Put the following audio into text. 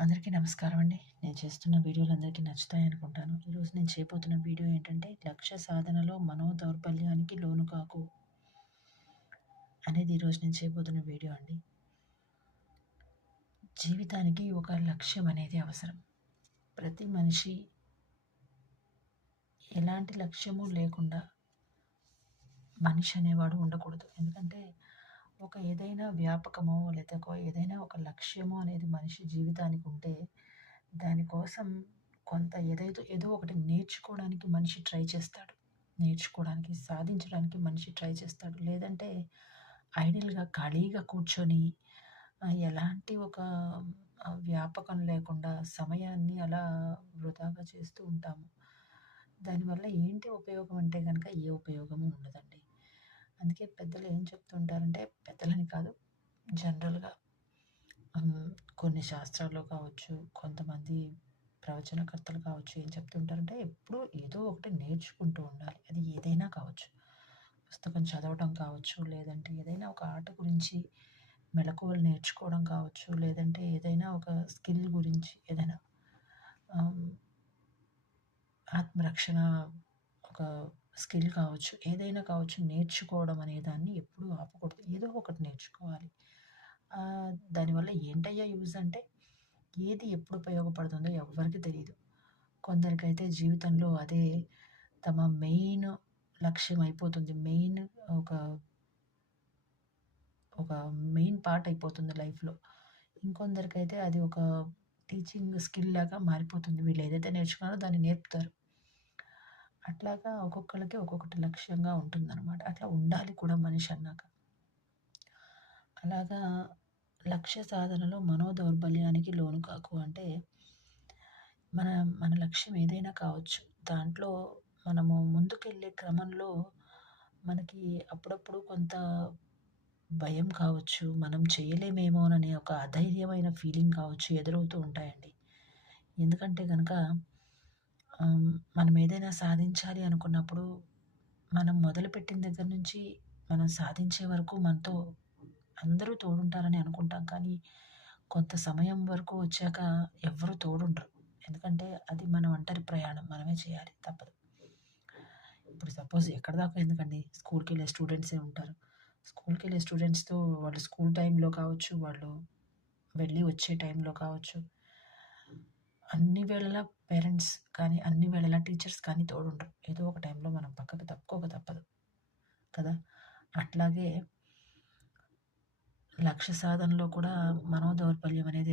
అందరికీ నమస్కారం అండి. నేను చేస్తున్న వీడియోలు అందరికీ నచ్చుతాయి అనుకుంటాను. ఈరోజు నేను చేయబోతున్న వీడియో ఏంటంటే, లక్ష్య సాధనలో మనో దౌర్బల్యానికి లోను కాకు అనేది ఈరోజు నేను చేయబోతున్న వీడియో అండి. జీవితానికి ఒక లక్ష్యం అనేది అవసరం. ప్రతి మనిషి ఎలాంటి లక్ష్యము లేకుండా మనిషి అనేవాడు ఉండకూడదు. ఎందుకంటే ఏదైనా వ్యాపకమో లేదా ఏదైనా ఒక లక్ష్యమో అనేది మనిషి జీవితానికి ఉంటే దానికోసం కొంత ఏదో ఒకటి నేర్చుకోవడానికి మనిషి ట్రై చేస్తాడు. నేర్చుకోవడానికి, సాధించడానికి మనిషి ట్రై చేస్తాడు. లేదంటే ఐడియల్‌గా ఖాళీగా కూర్చొని ఎలాంటి వ్యాపకం లేకుండా సమయాన్ని అలా వృధాగా చేస్తూ ఉంటాము. దానివల్ల ఏంటి ఉపయోగం అంటే గనక ఏ ఉపయోగము ఉండదండి. అందుకే పెద్దలు ఏం చెప్తుంటారంటే, పెద్దలని కాదు జనరల్‌గా హ్మ్. కొన్ని శాస్త్రాల్లో కావచ్చు, కొంతమంది ప్రవచనకర్తలు కావచ్చు, ఏం చెప్తుంటారంటే ఎప్పుడూ ఏదో ఒకటి నేర్చుకుంటూ ఉండాలి. అది ఏదైనా కావచ్చు. పుస్తకం చదవటం కావచ్చు, లేదంటే ఏదైనా ఒక ఆట గురించి మెళకువలు నేర్చుకోవడం కావచ్చు, లేదంటే ఏదైనా ఒక స్కిల్ గురించి ఏదైనా ఆహ్, ఆత్మరక్షణ ఒక స్కిల్ కావచ్చు, ఏదైనా కావచ్చు నేర్చుకోవడం అనే దాన్ని ఎప్పుడూ ఆపకూడదు. ఏదో ఒకటి నేర్చుకోవాలి. దానివల్ల ఏంటయ్యా యూజ్ అంటే, ఏది ఎప్పుడు ఉపయోగపడుతుందో ఎవ్వరికీ తెలీదు. కొందరికైతే జీవితంలో అదే తమ మెయిన్ లక్ష్యం అయిపోతుంది. ఒక ఒక మెయిన్ పార్ట్ అయిపోతుంది లైఫ్‌లో. ఇంకొందరికైతే అది ఒక టీచింగ్ స్కిల్ లాగా మారిపోతుంది. వీళ్ళు ఏదైతే నేర్చుకున్నారో దాన్ని నేర్పుతారు. అట్లాగా ఒక్కొక్కళ్ళకి ఒక్కొక్కటి లక్ష్యంగా ఉంటుందనమాట. అట్లా ఉండాలి కూడా మనిషి అన్నాక. అలాగా లక్ష్య సాధనలో మనో దౌర్బల్యానికి లోను కాకు అంటే, మన మన లక్ష్యం ఏదైనా కావచ్చు. దాంట్లో మనము ముందుకెళ్ళే క్రమంలో మనకి అప్పుడప్పుడు కొంత భయం కావచ్చు, మనం చేయలేమేమోననే ఒక అధైర్యమైన ఫీలింగ్ కావచ్చు ఎదురవుతూ ఉంటాయండి. ఎందుకంటే గనక మనం ఏదైనా సాధించాలి అనుకున్నప్పుడు, మనం మొదలుపెట్టిన దగ్గర నుంచి మనం సాధించే వరకు మనతో అందరూ తోడుంటారని అనుకుంటాం. కానీ కొంత సమయం వరకు వచ్చాక ఎవ్వరు తోడుండరు. ఎందుకంటే అది మన ఒంటరి ప్రయాణం. మనమే చేయాలి తప్పదు. ఇప్పుడు సపోజ్ ఎక్కడిదాకా ఎందుకండి, స్కూల్‌కెళ్ళే స్టూడెంట్సే ఉంటారు. స్కూల్‌కెళ్ళే స్టూడెంట్స్‌తో వాళ్ళు స్కూల్ టైమ్‌లో కావచ్చు, వాళ్ళు వెళ్ళి వచ్చే టైంలో కావచ్చు, అన్ని వేళలా పేరెంట్స్ కానీ, అన్ని వేళలా టీచర్స్ కానీ తోడుండరు. ఏదో ఒక టైంలో మనం పక్కకు తప్పుకోక తప్పదు కదా! అట్లాగే లక్ష్య సాధనలో కూడా మనో దౌర్బల్యం అనేది